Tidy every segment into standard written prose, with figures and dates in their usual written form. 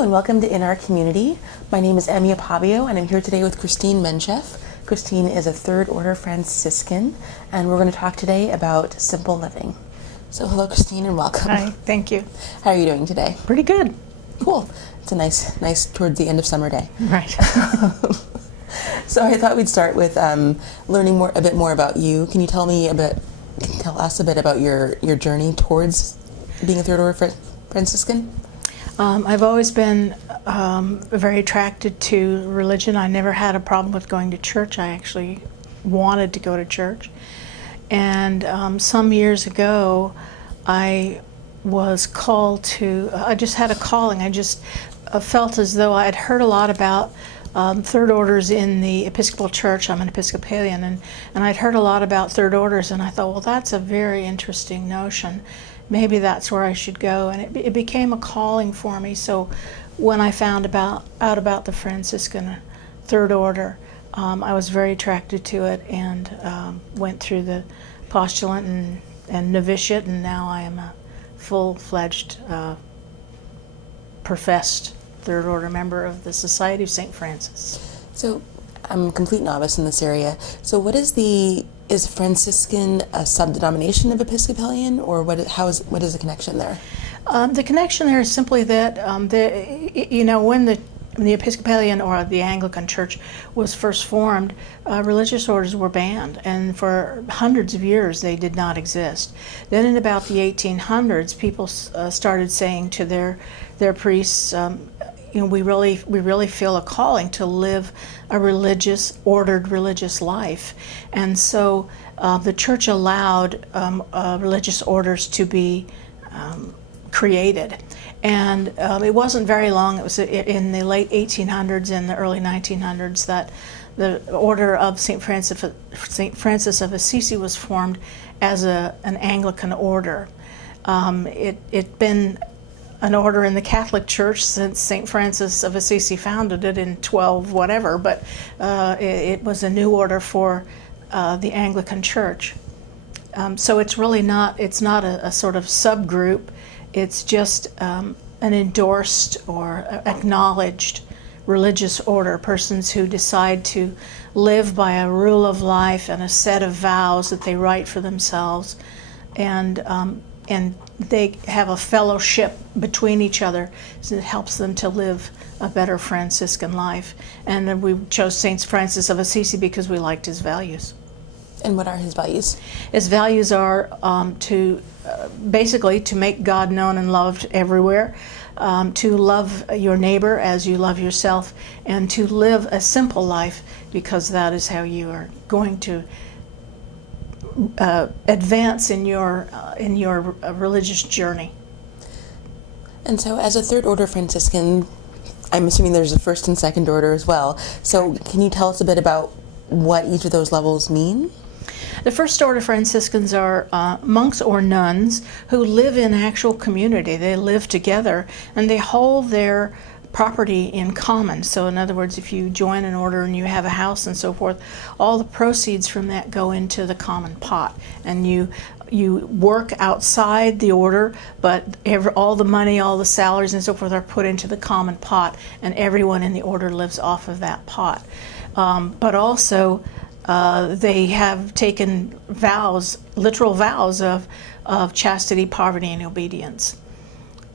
Hello and welcome to In Our Community. My name is Emmy Apavio and I'm here today with Cristine Mincheff. Cristine is a Third Order Franciscan and we're going to talk today about simple living. So hello Cristine and welcome. Hi, thank you. How are you doing today? Pretty good. Cool. It's a nice towards the end of summer day. Right. So I thought we'd start with learning a bit more about you. Can you tell us a bit about your journey towards being a Third Order Franciscan? I've always been very attracted to religion. I never had a problem with going to church. I actually wanted to go to church. And some years ago, I was called to, I just had a calling. I just felt as though I had heard a lot about third orders in the Episcopal Church. I'm an Episcopalian, and I'd heard a lot about third orders, and I thought, well, that's a very interesting notion. Maybe that's where I should go, and it became a calling for me. So when I found out about the Franciscan Third Order, I was very attracted to it and went through the postulant and novitiate, and now I am a full-fledged professed Third Order member of the Society of St. Francis. So I'm a complete novice in this area. So what is Franciscan a sub-denomination of Episcopalian, or what is the connection there? The connection there is simply that when the Episcopalian or the Anglican Church was first formed, religious orders were banned, and for hundreds of years they did not exist. Then in about the 1800s, people started saying to their priests, we really feel a calling to live a ordered religious life. And so the church allowed religious orders to be created. And it wasn't very long, it was in the late 1800s and the early 1900s that the Order of St. Francis of Assisi was formed as an Anglican order. It'd been an order in the Catholic Church since St. Francis of Assisi founded it in 12 whatever, but it was a new order for the Anglican Church. So it's really not a sort of subgroup, it's just an endorsed or acknowledged religious order, persons who decide to live by a rule of life and a set of vows that they write for themselves, and they have a fellowship between each other, so it helps them to live a better Franciscan life. And then we chose St. Francis of Assisi because we liked his values. And what are his values? His values are basically to make God known and loved everywhere, to love your neighbor as you love yourself, and to live a simple life, because that is how you are going to advance in your religious journey. And so as a Third Order Franciscan, I'm assuming there's a First and Second Order as well. So can you tell us a bit about what each of those levels mean? The First Order Franciscans are monks or nuns who live in actual community. They live together and they hold their property in common. So in other words, if you join an order and you have a house and so forth, all the proceeds from that go into the common pot, and you work outside the order, but all the money, all the salaries and so forth are put into the common pot, and everyone in the order lives off of that pot. But also they have taken vows, literal vows of chastity, poverty, and obedience.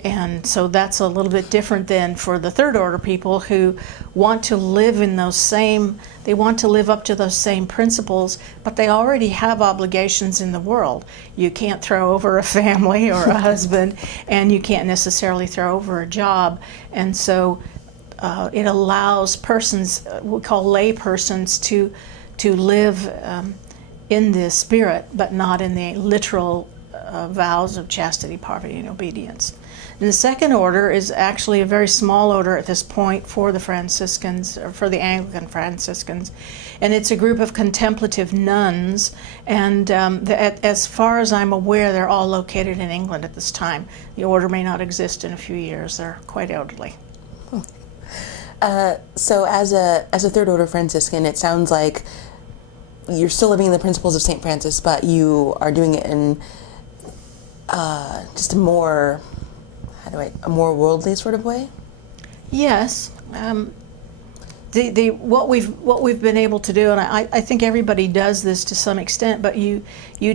And so that's a little bit different than for the Third Order people who want to live in they want to live up to those same principles, but they already have obligations in the world. You can't throw over a family or a husband, and you can't necessarily throw over a job. And so it allows persons, we call lay persons, to live in the spirit, but not in the literal vows of chastity, poverty, and obedience. And the Second Order is actually a very small order at this point for the Franciscans, or for the Anglican Franciscans, and it's a group of contemplative nuns, and as far as I'm aware, they're all located in England at this time. The order may not exist in a few years. They're quite elderly. So as a Third Order Franciscan, it sounds like you're still living in the principles of St. Francis, but you are doing it in just a more worldly sort of way? Yes. What we've been able to do, and I think everybody does this to some extent, but you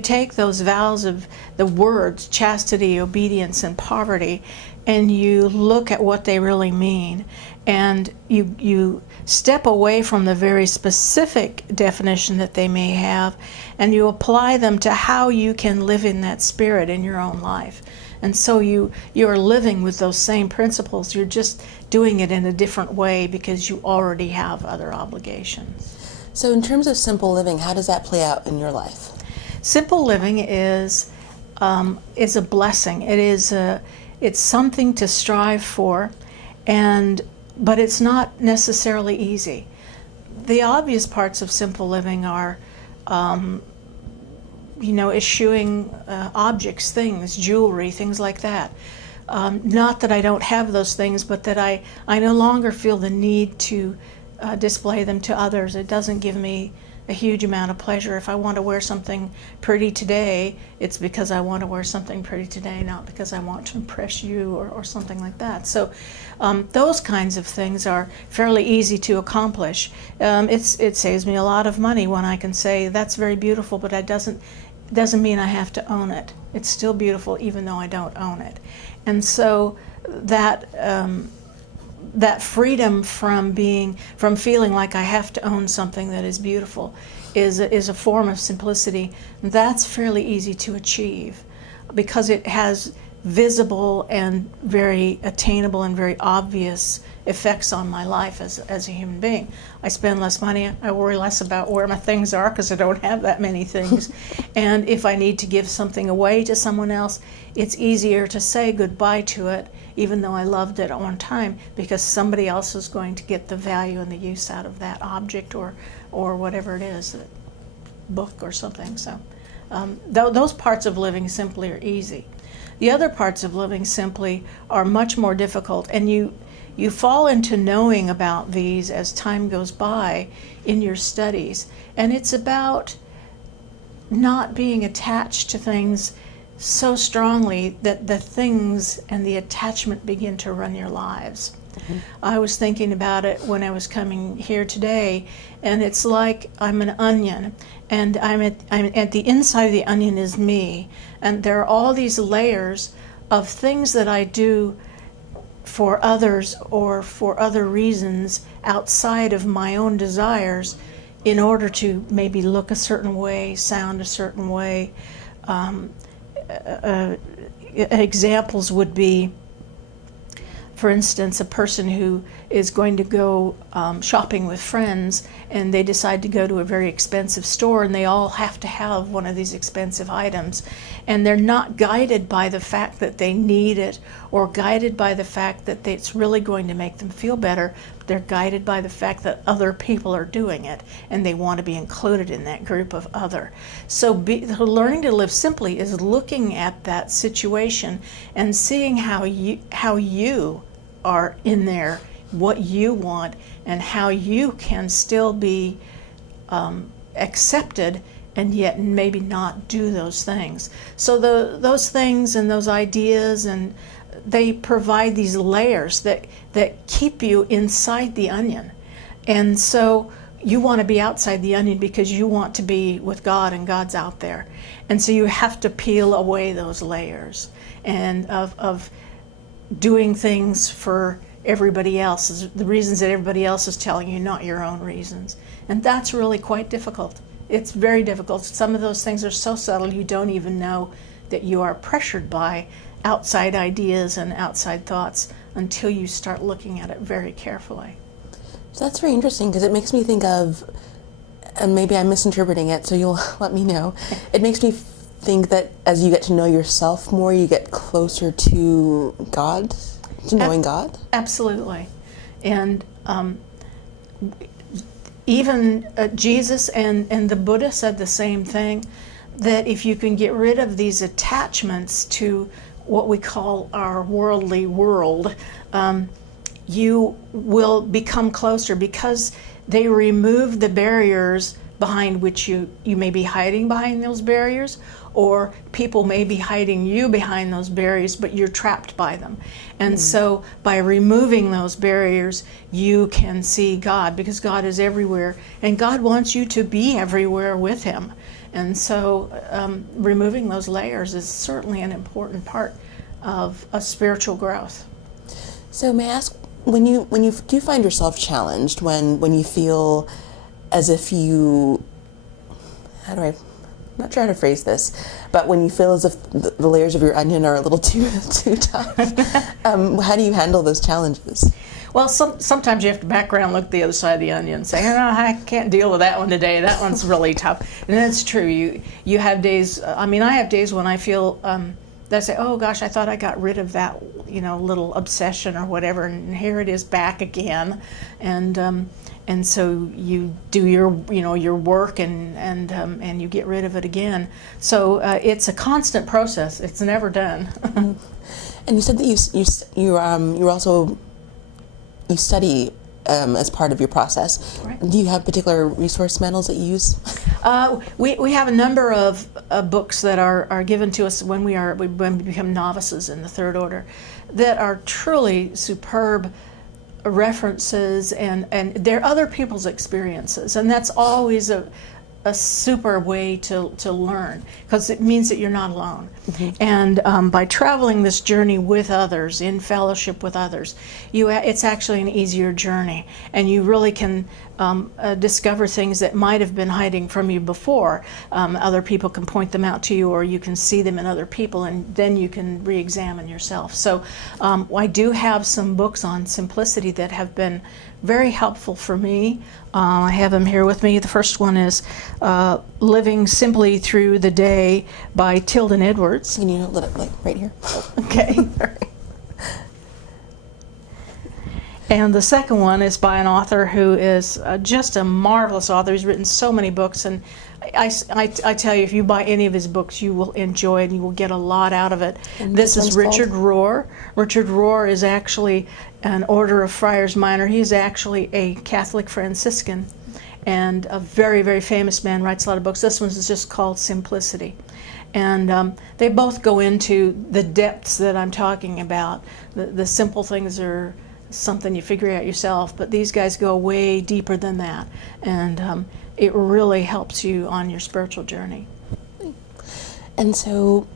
take those vows of the words chastity, obedience, and poverty, and you look at what they really mean, and you step away from the very specific definition that they may have, and you apply them to how you can live in that spirit in your own life. And so you're living with those same principles. You're just doing it in a different way because you already have other obligations. So in terms of simple living, how does that play out in your life? Simple living is a blessing. It's something to strive for, but it's not necessarily easy. The obvious parts of simple living are eschewing objects, things, jewelry, things like that. Not that I don't have those things, but that I no longer feel the need to display them to others. It doesn't give me a huge amount of pleasure. If I want to wear something pretty today, it's because I want to wear something pretty today, not because I want to impress you or something like that. So those kinds of things are fairly easy to accomplish. It saves me a lot of money when I can say, that's very beautiful, but it doesn't mean I have to own it. It's still beautiful even though I don't own it. And so that freedom from feeling like I have to own something that is beautiful is a form of simplicity. That's fairly easy to achieve because it has visible and very attainable and very obvious effects on my life as a human being. I spend less money. I worry less about where my things are because I don't have that many things. And if I need to give something away to someone else, it's easier to say goodbye to it, even though I loved it at one time, because somebody else is going to get the value and the use out of that object or whatever it is, a book or something. So those parts of living simply are easy. The other parts of living simply are much more difficult, and you fall into knowing about these as time goes by in your studies. And it's about not being attached to things so strongly that the things and the attachment begin to run your lives. Mm-hmm. I was thinking about it when I was coming here today, and it's like I'm an onion, and I'm at the inside of the onion is me, and there are all these layers of things that I do for others or for other reasons outside of my own desires in order to maybe look a certain way, sound a certain way. Examples would be, for instance, a person who is going to go shopping with friends, and they decide to go to a very expensive store, and they all have to have one of these expensive items, and they're not guided by the fact that they need it or guided by the fact that it's really going to make them feel better. They're guided by the fact that other people are doing it, and they want to be included in that group of other. So learning to live simply is looking at that situation and seeing how you are in there, what you want, and how you can still be accepted and yet maybe not do those things. So those things and those ideas, and they provide these layers that keep you inside the onion. And so you want to be outside the onion because you want to be with God, and God's out there. And so you have to peel away those layers and of doing things for everybody else, the reasons that everybody else is telling you, not your own reasons. And that's really quite difficult. It's very difficult. Some of those things are so subtle you don't even know that you are pressured by outside ideas and outside thoughts until you start looking at it very carefully. So that's very interesting, because it makes me think of, and maybe I'm misinterpreting it, so you'll let me know. It makes me think that as you get to know yourself more, you get closer to God, to knowing God? Absolutely. And even Jesus and the Buddha said the same thing, that if you can get rid of these attachments to what we call our worldly world, you will become closer, because they remove the barriers behind which you may be hiding behind those barriers, or people may be hiding you behind those barriers, but you're trapped by them. And so by removing those barriers, you can see God, because God is everywhere, and God wants you to be everywhere with Him. And so removing those layers is certainly an important part of a spiritual growth. So may I ask, when you do find yourself challenged, when you feel as if you, I'm not sure how to phrase this, but when you feel as if the layers of your onion are a little too tough, how do you handle those challenges? Well, sometimes you have to background look the other side of the onion and say, I can't deal with that one today. That one's really tough. And that's true. You have days, I have days when I feel that I say, oh gosh, I thought I got rid of that, little obsession or whatever, and here it is back again. And so you do your work and you get rid of it again. So it's a constant process. It's never done. And you said that you study as part of your process. Right. Do you have particular resource manuals that you use? We have a number of books that are given to us when we become novices in the Third Order, that are truly superb references, and they're other people's experiences, and that's always a super way to learn, because it means that you're not alone. And by traveling this journey with others, in fellowship with others, it's actually an easier journey, and you really can discover things that might have been hiding from you before. Other people can point them out to you, or you can see them in other people, and then you can re-examine yourself. So I do have some books on simplicity that have been very helpful for me. I have them here with me. The first one is Living Simply Through the Day by Tilden Edwards. Can you let it right here? Okay. And the second one is by an author who is just a marvelous author. He's written so many books, and I tell you, if you buy any of his books, you will enjoy it and you will get a lot out of it. And this is Richard Rohr. Richard Rohr is actually an order of Friars Minor. He is actually a Catholic Franciscan and a very, very famous man, writes a lot of books. This one is just called Simplicity. And they both go into the depths that I'm talking about. The simple things are something you figure out yourself, but these guys go way deeper than that, and it really helps you on your spiritual journey. And so,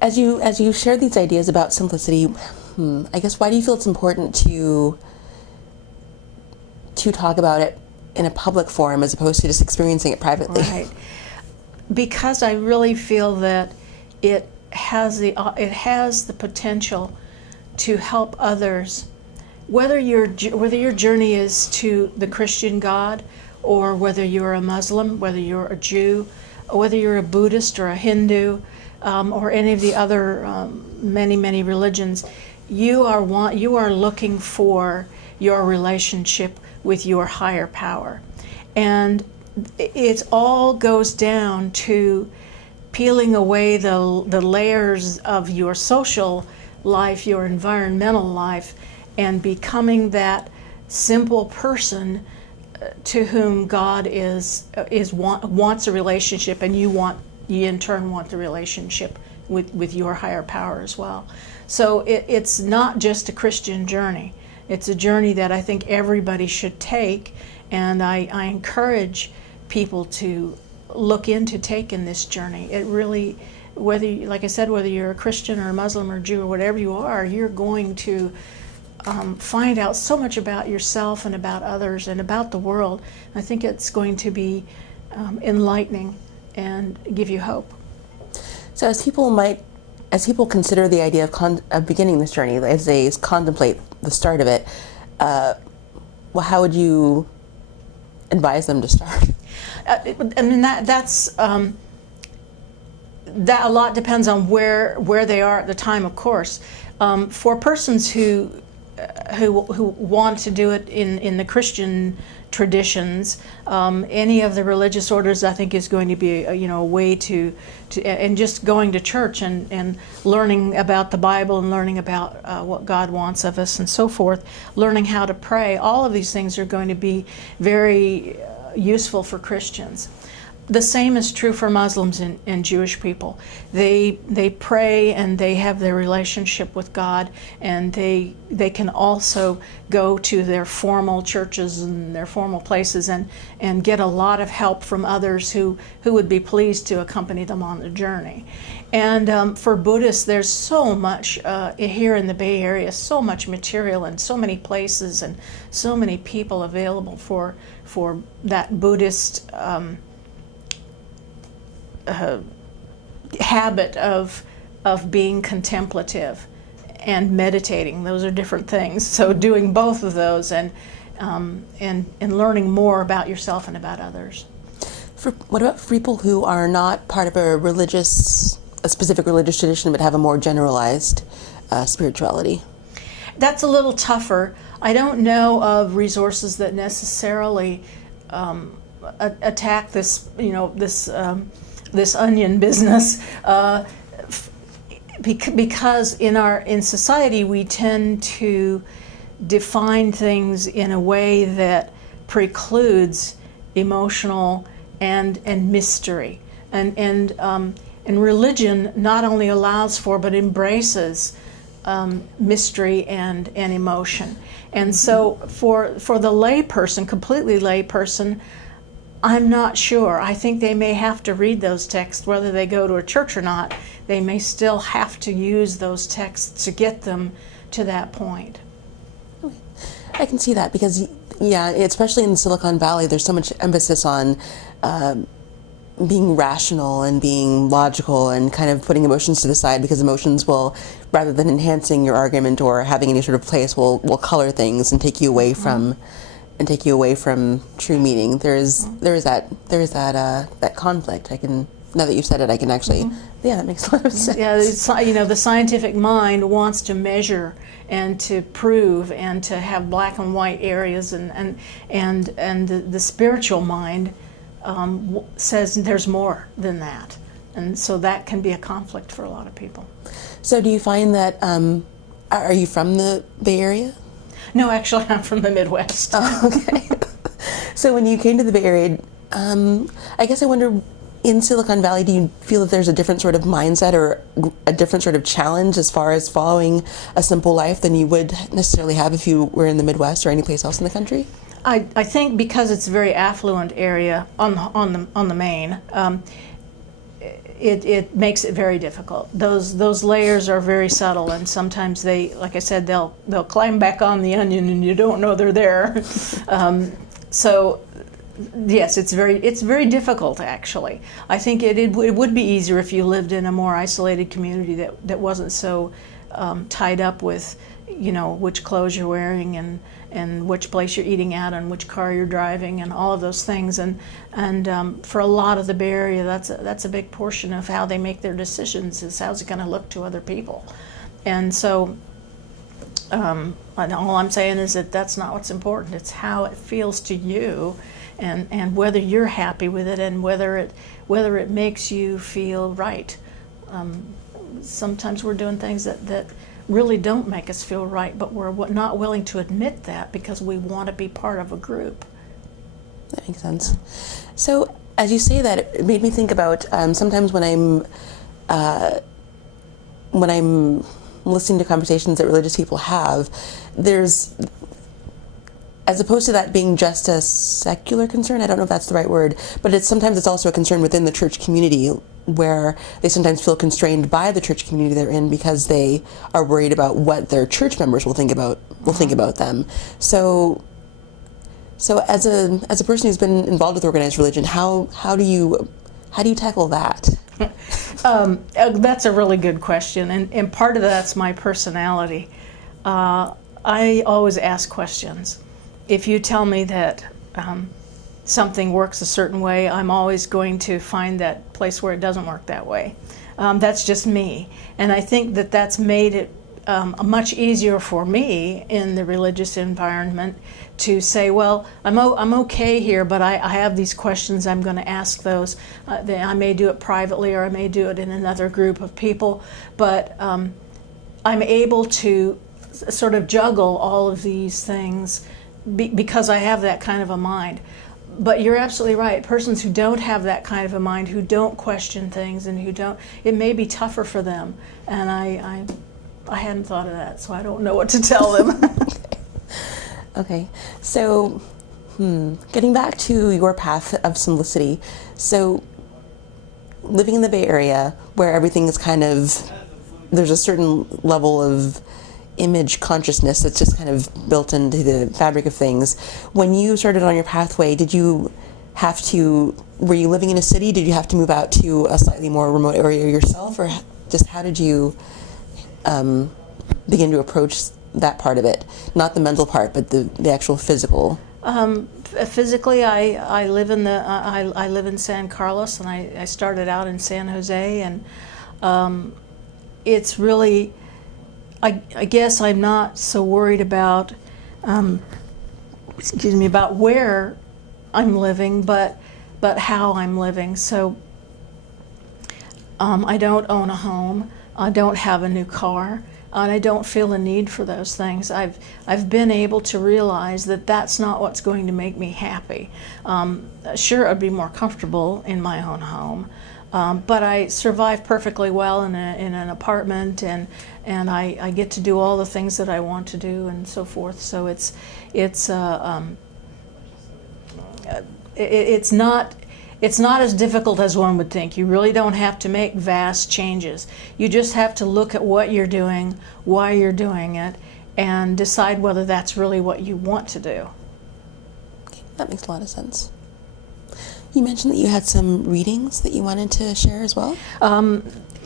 as you share these ideas about simplicity, I guess, why do you feel it's important to talk about it in a public forum as opposed to just experiencing it privately? Right. Because I really feel that it has the potential to help others, whether your journey is to the Christian God, or whether you're a Muslim, whether you're a Jew, or whether you're a Buddhist or a Hindu, or any of the other many religions. You are looking for your relationship with your higher power, and it all goes down to peeling away the layers of your social life, your environmental life, and becoming that simple person to whom God wants a relationship, and you in turn want the relationship with your higher power as well. So it's not just a Christian journey. It's a journey that I think everybody should take, and I encourage people to look into taking this journey. It really, like I said, whether you're a Christian or a Muslim or a Jew or whatever you are, you're going to find out so much about yourself and about others and about the world. I think it's going to be enlightening and give you hope. So as people consider the idea of beginning this journey, as they contemplate the start of it, how would you advise them to start? That a lot depends on where they are at the time, of course. For persons who want to do it in the Christian traditions, any of the religious orders, I think, is going to be a way to and just going to church and learning about the Bible and learning about what God wants of us and so forth, learning how to pray. All of these things are going to be very useful for Christians. The same is true for Muslims and Jewish people. They pray and they have their relationship with God, and they can also go to their formal churches and their formal places and get a lot of help from others who would be pleased to accompany them on the journey. And for Buddhists, there's so much here in the Bay Area, so much material and so many places and so many people available for that Buddhist habit of being contemplative and meditating. Those are different things. So doing both of those and learning more about yourself and about others. What about people who are not part of a specific religious tradition, but have a more generalized spirituality? That's a little tougher. I don't know of resources that necessarily attack this, this onion business, because in society we tend to define things in a way that precludes emotional and mystery, and religion not only allows for but embraces mystery and emotion. And so for the layperson, completely layperson, I'm not sure. I think they may have to read those texts, whether they go to a church or not. They may still have to use those texts to get them to that point. I can see that because, yeah, especially in Silicon Valley, there's so much emphasis on being rational and being logical and kind of putting emotions to the side, because emotions will, rather than enhancing your argument or having any sort of place, will color things and take you away from true meaning. There is that conflict. Now that you've said it, I can actually, yeah, that makes a lot of sense. Yeah, the scientific mind wants to measure and to prove and to have black and white areas, and the spiritual mind says there's more than that, and so that can be a conflict for a lot of people. So do you find that, are you from the Bay Area? No, actually, I'm from the Midwest. Oh, okay. So when you came to the Bay Area, I guess I wonder, in Silicon Valley, do you feel that there's a different sort of mindset or a different sort of challenge as far as following a simple life than you would necessarily have if you were in the Midwest or any place else in the country? I think because it's a very affluent area on the Main, it makes it very difficult. Those layers are very subtle, and sometimes they, like I said, they'll climb back on the onion and you don't know they're there. So yes, it's very difficult actually. I think it would be easier if you lived in a more isolated community that wasn't so tied up with, which clothes you're wearing and which place you're eating at and which car you're driving and all of those things. And for a lot of the Bay Area, that's a big portion of how they make their decisions, is how's it going to look to other people. And so all I'm saying is that that's not what's important. It's how it feels to you, and whether you're happy with it, and whether it makes you feel right. Sometimes we're doing things that really don't make us feel right, but we're not willing to admit that because we want to be part of a group. That makes sense. So as you say that, it made me think about sometimes when I'm listening to conversations that religious people have, there's, as opposed to that being just a secular concern, I don't know if that's the right word, but sometimes it's also a concern within the church community, where they sometimes feel constrained by the church community they're in because they are worried about what their church members will think about them. So as a person who's been involved with organized religion, how do you tackle that? That's a really good question, and part of that's my personality. I always ask questions. If you tell me that something works a certain way, I'm always going to find that place where it doesn't work that way. That's just me, and I think that's made it much easier for me in the religious environment to say, well, I'm okay here, but I have these questions. I'm going to ask those. I may do it privately, or I may do it in another group of people, but I'm able to sort of juggle all of these things because I have that kind of a mind. But you're absolutely right. Persons who don't have that kind of a mind, who don't question things, and who don't, it may be tougher for them. And I hadn't thought of that, so I don't know what to tell them. Okay, so getting back to your path of simplicity, so living in the Bay Area where everything is kind of, there's a certain level of image consciousness that's just kind of built into the fabric of things. When you started on your pathway, were you living in a city? Did you have to move out to a slightly more remote area yourself, or just how did you begin to approach that part of it? Not the mental part, but the actual physical. Physically, I live in San Carlos, and I started out in San Jose, and it's really, I guess I'm not so worried about about where I'm living, but how I'm living. So I don't own a home, I don't have a new car, and I don't feel a need for those things. I've been able to realize that that's not what's going to make me happy. Sure, I'd be more comfortable in my own home, but I survive perfectly well in an apartment, and I get to do all the things that I want to do and so forth. So it's not as difficult as one would think. You really don't have to make vast changes. You just have to look at what you're doing, why you're doing it, and decide whether that's really what you want to do. Okay, that makes a lot of sense. You mentioned that you had some readings that you wanted to share as well?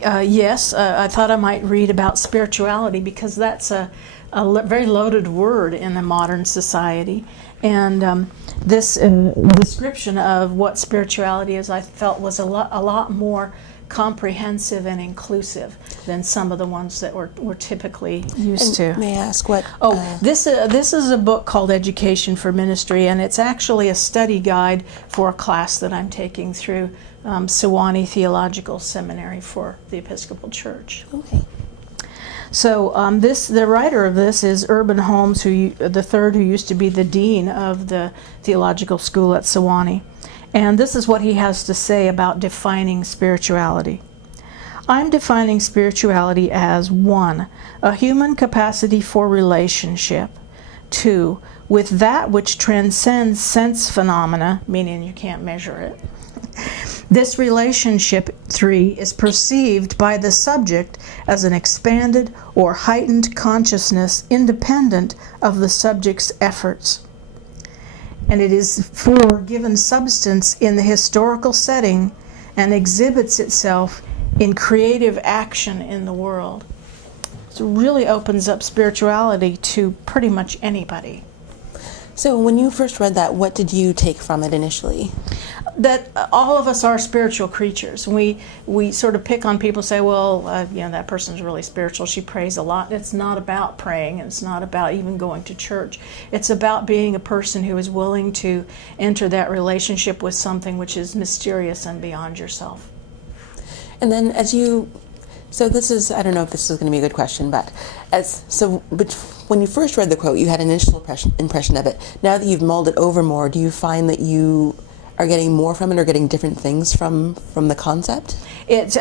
Yes, I thought I might read about spirituality, because that's a very loaded word in a modern society. And this description of what spirituality is, I felt was a lot more comprehensive and inclusive than some of the ones that we're typically used to. May I ask what? This is a book called Education for Ministry, and it's actually a study guide for a class that I'm taking through Sewanee Theological Seminary for the Episcopal Church. Okay. So the writer of this is Urban Holmes, the third, who used to be the dean of the theological school at Sewanee. And this is what he has to say about defining spirituality. I'm defining spirituality as 1, a human capacity for relationship; 2, with that which transcends sense phenomena, meaning you can't measure it. This relationship, 3, is perceived by the subject as an expanded or heightened consciousness independent of the subject's efforts. And it is 4, given substance in the historical setting and exhibits itself in creative action in the world. So it really opens up spirituality to pretty much anybody. So when you first read that, what did you take from it initially? That all of us are spiritual creatures. We sort of pick on people, say, well, that person's really spiritual, she prays a lot. It's not about praying, it's not about even going to church. It's about being a person who is willing to enter that relationship with something which is mysterious and beyond yourself. And then so this is, I don't know if this is going to be a good question, but when you first read the quote, you had an initial impression of it. Now that you've mulled it over more, do you find that you are getting more from it, or getting different things from the concept? It's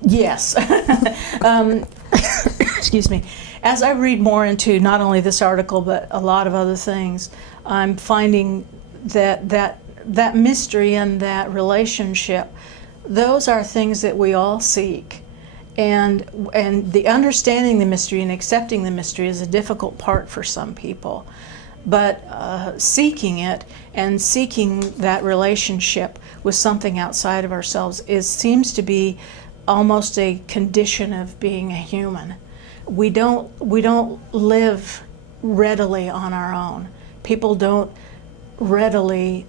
yes. Excuse me. As I read more into not only this article but a lot of other things, I'm finding that mystery and that relationship, those are things that we all seek. And the understanding the mystery and accepting the mystery is a difficult part for some people. But seeking it and seeking that relationship with something outside of ourselves seems to be almost a condition of being a human. We don't live readily on our own. People don't readily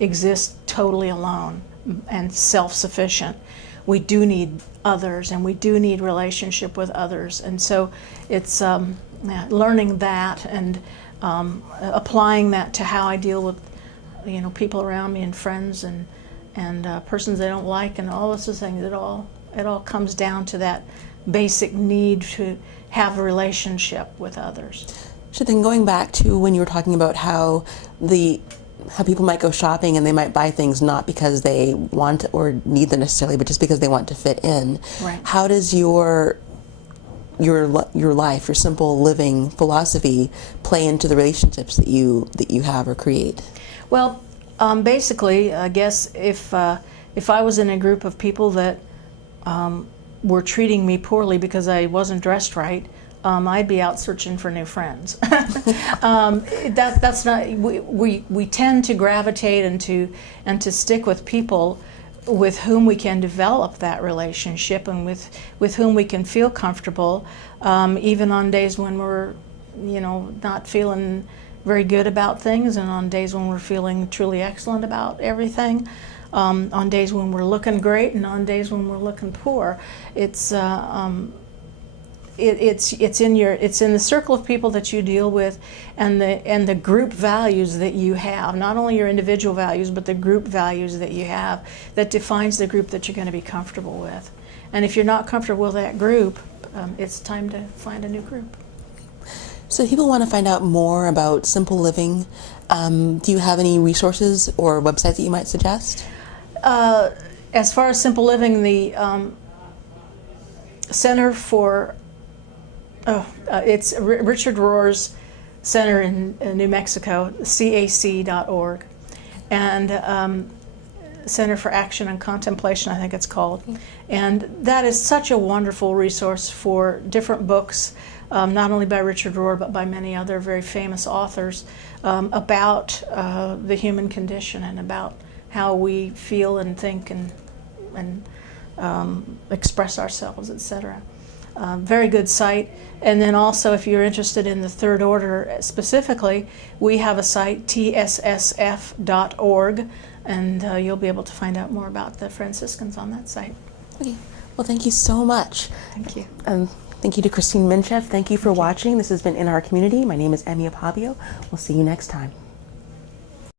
exist totally alone and self-sufficient. We do need others, and we do need relationship with others. And so it's learning that and applying that to how I deal with people around me and friends and persons I don't like, and all those things. It all comes down to that basic need to have a relationship with others. So then, going back to when you were talking about how the how people might go shopping and they might buy things not because they want or need them necessarily, but just because they want to fit in. Right. How does your life, your simple living philosophy, play into the relationships that you have or create? Well, basically, I guess if I was in a group of people that were treating me poorly because I wasn't dressed right, I'd be out searching for new friends. That's not. We tend to gravitate and to stick with people with whom we can develop that relationship and with whom we can feel comfortable, even on days when we're, not feeling very good about things, and on days when we're feeling truly excellent about everything. On days when we're looking great and on days when we're looking poor. It's in the circle of people that you deal with, and the group values that you have, not only your individual values but the group values that you have, that defines the group that you're going to be comfortable with. And if you're not comfortable with that group, it's time to find a new group. So if people want to find out more about simple living, do you have any resources or websites that you might suggest? As far as simple living, the Center for it's Richard Rohr's Center in New Mexico, cac.org, and Center for Action and Contemplation, I think it's called. And that is such a wonderful resource for different books, not only by Richard Rohr, but by many other very famous authors, about the human condition and about how we feel and think and express ourselves, etc. Very good site. And then also, if you're interested in the Third Order specifically, we have a site, tssf.org, and you'll be able to find out more about the Franciscans on that site. Okay. Well, thank you so much. Thank you. Thank you to Cristine Mincheff. Thank you for watching. This has been In Our Community. My name is Emmy Apabio. We'll see you next time.